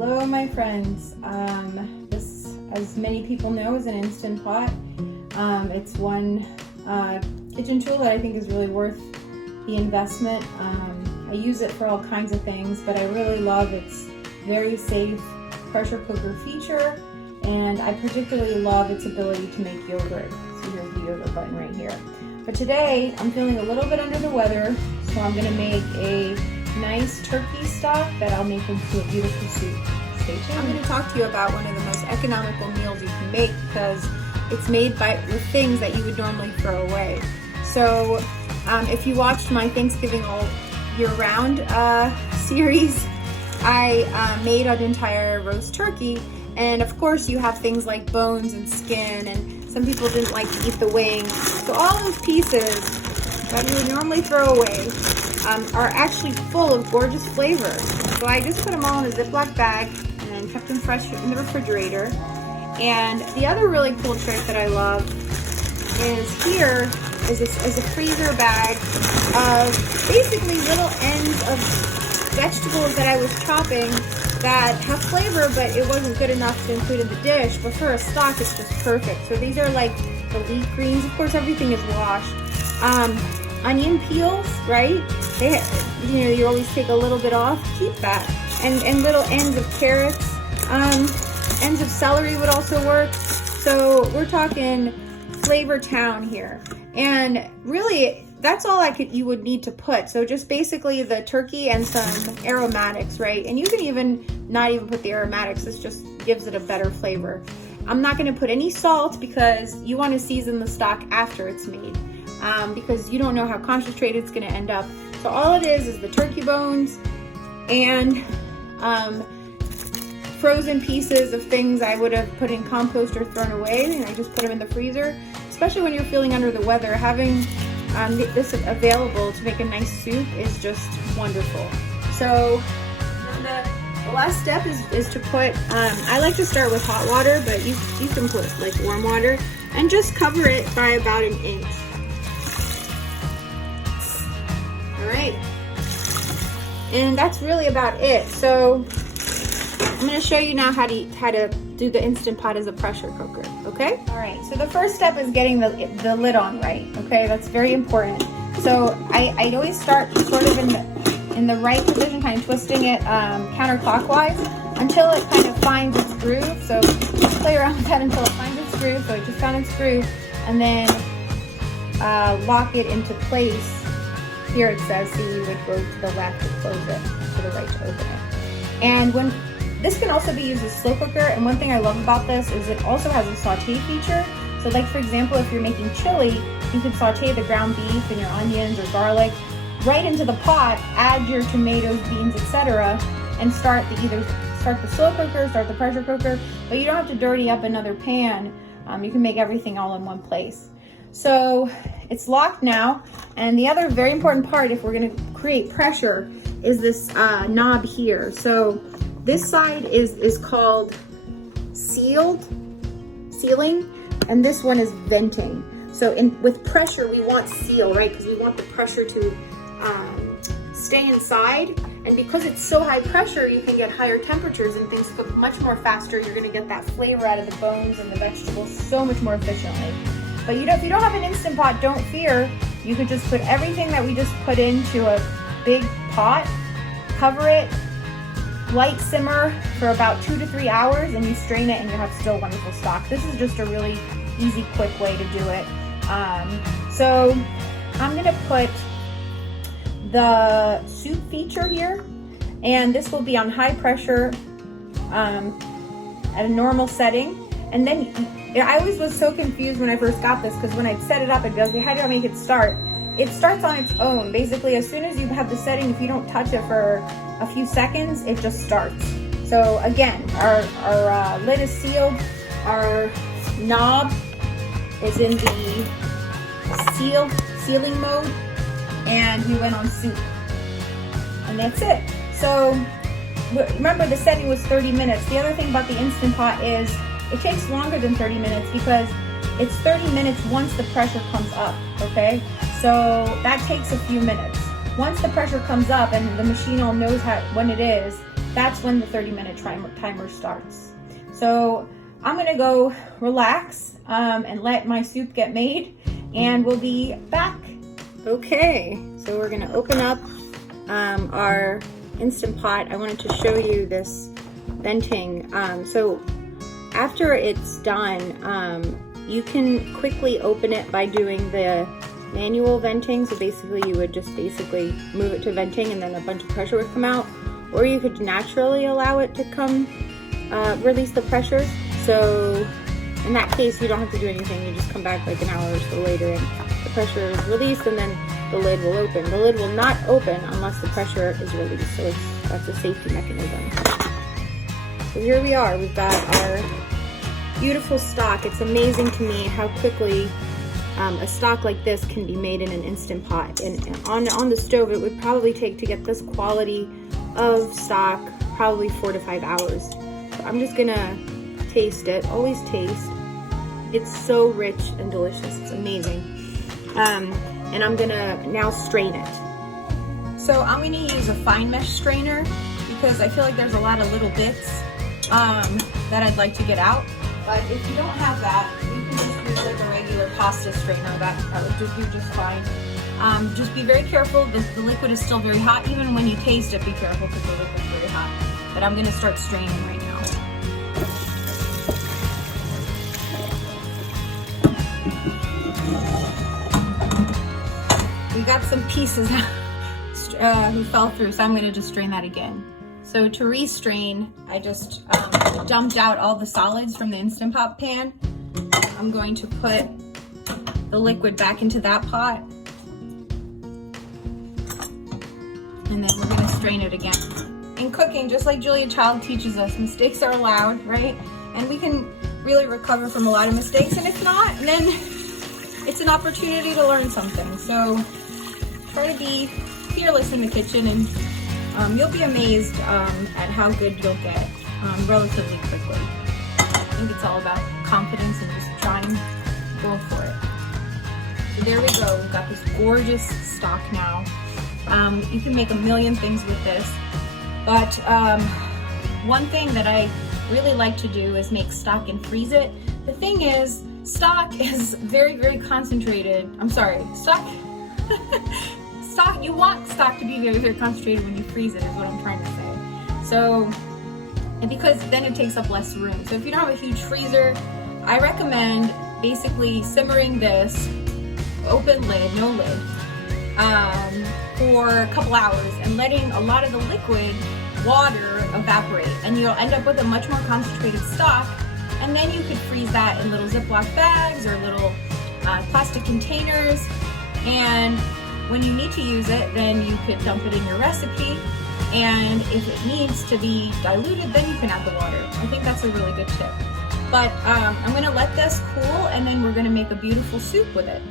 Hello, my friends. This, as many people know, is an Instant Pot. It's one kitchen tool that I think is really worth the investment. I use it for all kinds of things, but I really love its very safe pressure cooker feature, and I particularly love its ability to make yogurt. So here's the yogurt button right here. But today, I'm feeling a little bit under the weather, so I'm gonna make a nice turkey stock that I'll make into a beautiful soup. Stay tuned. I'm going to talk to you about one of the most economical meals you can make because it's made with things that you would normally throw away. So if you watched my Thanksgiving all year round series, I made an entire roast turkey, and of course you have things like bones and skin, and some people didn't like to eat the wings. So all those pieces that you would normally throw away are actually full of gorgeous flavor. So I just put them all in a Ziploc bag and kept them fresh in the refrigerator. And the other really cool trick that I love is here is a freezer bag of basically little ends of vegetables that I was chopping that have flavor, but it wasn't good enough to include in the dish. But for a stock, it's just perfect. So these are like the leek greens. Of course, everything is washed. Onion peels, right? You always take a little bit off. Keep that. And little ends of carrots. Ends of celery would also work. So we're talking flavor town here. And really, that's all you would need to put. So just basically the turkey and some aromatics, right? And you can even not even put the aromatics. This just gives it a better flavor. I'm not going to put any salt because you want to season the stock after it's made. Because you don't know how concentrated it's going to end up. So all it is the turkey bones and frozen pieces of things I would have put in compost or thrown away, and I just put them in the freezer. Especially when you're feeling under the weather, having this available to make a nice soup is just wonderful. So the last step is to put, I like to start with hot water, but you can put like warm water, and just cover it by about an inch. Alright, and that's really about it. So I'm going to show you now how to do the Instant Pot as a pressure cooker, okay? Alright, so the first step is getting the lid on right, okay? That's very important. So I always start sort of in the right position, kind of twisting it counterclockwise until it kind of finds its groove. So just play around with that until it finds its groove. So it just found its groove, and then lock it into place. Here it says, so you would go to the left to close it, to the right to open it. And this can also be used as slow cooker, and one thing I love about this is it also has a saute feature. So like for example, if you're making chili, you can saute the ground beef and your onions or garlic right into the pot, add your tomatoes, beans, etc., and either start the slow cooker, start the pressure cooker, but you don't have to dirty up another pan. You can make everything all in one place. So it's locked now, and the other very important part, if we're going to create pressure, is this knob here. So this side is called sealing, and this one is venting. So with pressure, we want seal, right? Because we want the pressure to stay inside, and because it's so high pressure, you can get higher temperatures and things cook much more faster. You're going to get that flavor out of the bones and the vegetables so much more efficiently. But if you don't have an Instant Pot, don't fear. You could just put everything that we just put into a big pot, cover it, light simmer for about 2 to 3 hours, and you strain it and you have still wonderful stock. This is just a really easy, quick way to do it. So I'm gonna put the soup feature here, and this will be on high pressure at a normal setting. And then I always was so confused when I first got this, because when I'd set it up, I'd be like, how do I make it start? It starts on its own. Basically, as soon as you have the setting, if you don't touch it for a few seconds, it just starts. So again, our lid is sealed. Our knob is in the sealing mode, and we went on soup. And that's it. So remember, the setting was 30 minutes. The other thing about the Instant Pot is it takes longer than 30 minutes because it's 30 minutes once the pressure comes up, okay? So that takes a few minutes. Once the pressure comes up and the machine all knows when it is, that's when the 30-minute timer starts. So I'm gonna go relax and let my soup get made, and we'll be back. Okay, so we're gonna open up our Instant Pot. I wanted to show you this venting. So after it's done, you can quickly open it by doing the manual venting. So basically you would just basically move it to venting and then a bunch of pressure would come out, or you could naturally allow it to come release the pressure. So in that case you don't have to do anything, you just come back like an hour or so later and the pressure is released, and then the lid will open. The lid will not open unless the pressure is released, so that's a safety mechanism. So here we are, we've got our beautiful stock. It's amazing to me how quickly a stock like this can be made in an Instant Pot. And on the stove, it would probably take to get this quality of stock probably 4 to 5 hours. So I'm just gonna taste it. Always taste. It's so rich and delicious. It's amazing. And I'm gonna now strain it. So I'm gonna use a fine mesh strainer because I feel like there's a lot of little bits that I'd like to get out. But if you don't have that, you can just use like a regular pasta strainer. That would just do just fine. Just be very careful. The liquid is still very hot. Even when you taste it, be careful because the liquid's very hot. But I'm gonna start straining right now. We got some pieces who fell through, so I'm gonna just strain that again. So to restrain, I just dumped out all the solids from the Instant Pot pan. I'm going to put the liquid back into that pot. And then we're gonna strain it again. In cooking, just like Julia Child teaches us, mistakes are allowed, right? And we can really recover from a lot of mistakes, and if not, then it's an opportunity to learn something. So try to be fearless in the kitchen, and you'll be amazed at how good you'll get relatively quickly. I think it's all about confidence and just trying, going for it. So there we go, we've got this gorgeous stock now. You can make a million things with this, but one thing that I really like to do is make stock and freeze it. The thing is, stock is very, very concentrated. I'm sorry, you want stock to be very, very concentrated when you freeze it, is what I'm trying to say. So, and because then it takes up less room. So if you don't have a huge freezer, I recommend basically simmering this, open lid, no lid, for a couple hours and letting a lot of the liquid water evaporate. And you'll end up with a much more concentrated stock. And then you could freeze that in little Ziploc bags or little plastic containers. And when you need to use it, then you could dump it in your recipe. And if it needs to be diluted, then you can add the water. I think that's a really good tip. But I'm gonna let this cool, and then we're gonna make a beautiful soup with it.